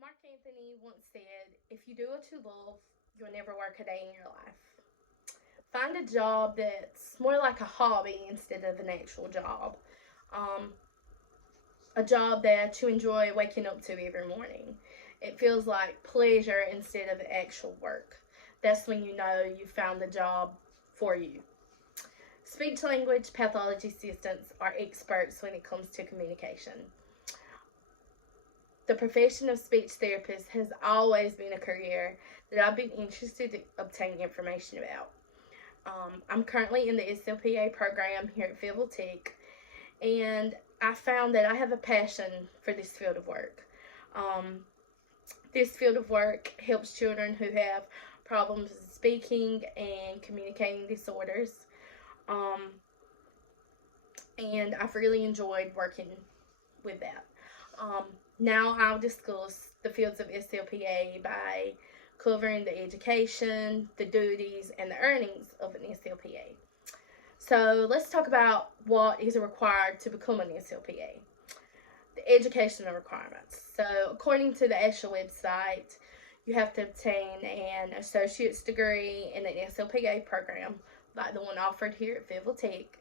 Mark Anthony once said, if you do what you love, you'll never work a day in your life. Find a job that's more like a hobby instead of an actual job. Um, a job that you enjoy waking up to every morning. It feels like pleasure instead of actual work. That's when you know you found the job for you. Speech language pathology assistants are experts when it comes to communication. The profession of speech therapist has always been a career that I've been interested to obtain information about. I'm currently in the SLPA program here at Fayetteville Tech, and I found that I have a passion for this field of work. Um, this field of work helps children who have problems speaking and communicating disorders, um, and I've really enjoyed working with that. Um, Now I'll discuss the fields of SLPA by covering the education, the duties, and the earnings of an SLPA. So let's talk about what is required to become an SLPA. The educational requirements. So according to the ASHA website, you have to obtain an associate's degree in an SLPA program, like the one offered here at Fayetteville Tech,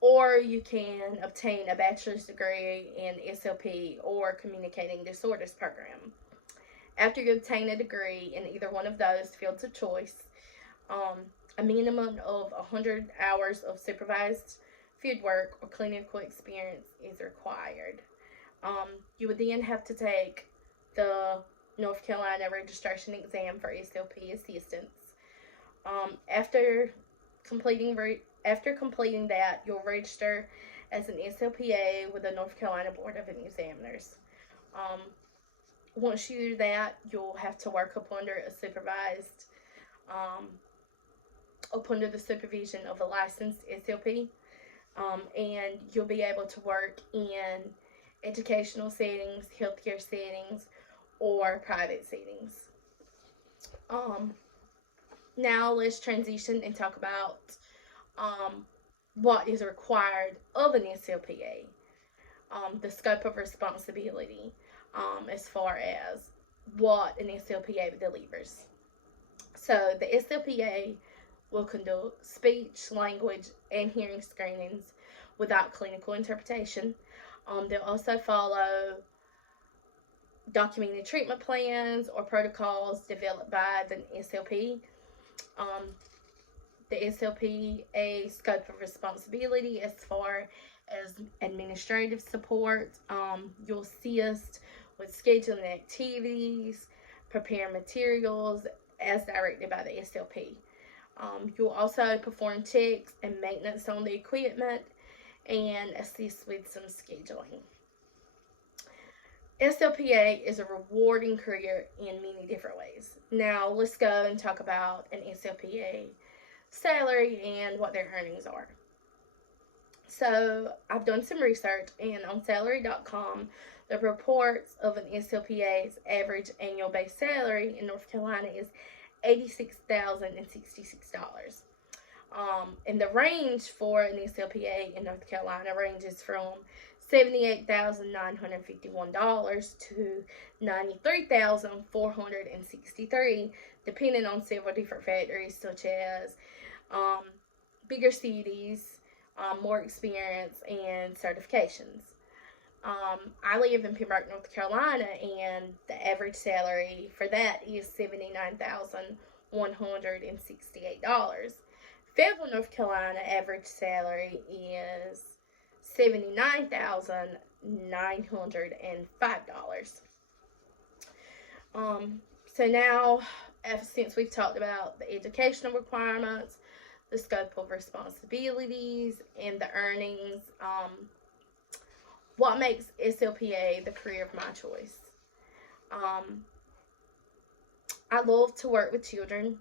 or you can obtain a bachelor's degree in SLP or Communicating Disorders program. After you obtain a degree in either one of those fields of choice, um, a minimum of 100 hours of supervised field work or clinical experience is required. You would then have to take the North Carolina registration exam for SLP assistants. After completing that, you'll register as an SLPA with the North Carolina Board of Examiners. Um, Once you do that, you'll have to work up under the supervision of a licensed SLP, and you'll be able to work in educational settings, healthcare settings, or private settings. Um, Now let's transition and talk about what is required of an SLPA, the scope of responsibility, as far as what an SLPA delivers. So the SLPA will conduct speech, language, and hearing screenings without clinical interpretation. They'll also follow documented treatment plans or protocols developed by the SLP. Um, the SLPA scope of responsibility as far as administrative support. You'll assist with scheduling activities, prepare materials as directed by the SLP. You'll also perform checks and maintenance on the equipment and assist with some scheduling. SLPA is a rewarding career in many different ways. Now, let's go and talk about an SLPA salary and what their earnings are. So, I've done some research, and on salary.com, the reports of an SLPA's average annual base salary in North Carolina is $86,066. And the range for an SLPA in North Carolina ranges from $78,951 to $93,463, depending on several different factors such as bigger cities, more experience, and certifications. I live in Pembroke, North Carolina, and the average salary for that is $79,168. Fayetteville, North Carolina, average salary is $79,905. So now, since we've talked about the educational requirements, the scope of responsibilities, and the earnings, what makes SLPA the career of my choice? I love to work with children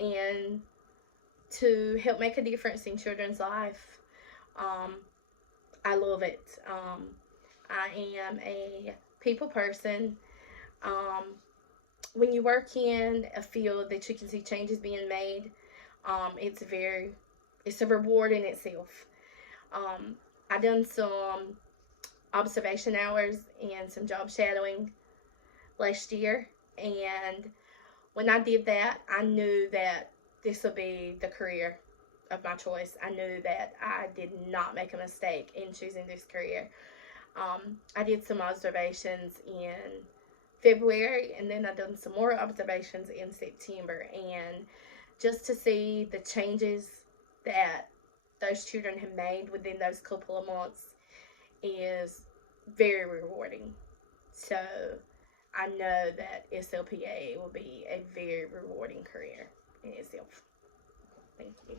and to help make a difference in children's life. I love it. I am a people person. When you work in a field that you can see changes being made, it's a reward in itself. I've done some observation hours and some job shadowing last year. And when I did that, I knew that this would be the career of my choice. I knew that I did not make a mistake in choosing this career. I did some observations in February, and then I done some more observations in September, and just to see the changes that those children have made within those couple of months is very rewarding. So I know that SLPA will be a very rewarding career in itself. Thank you.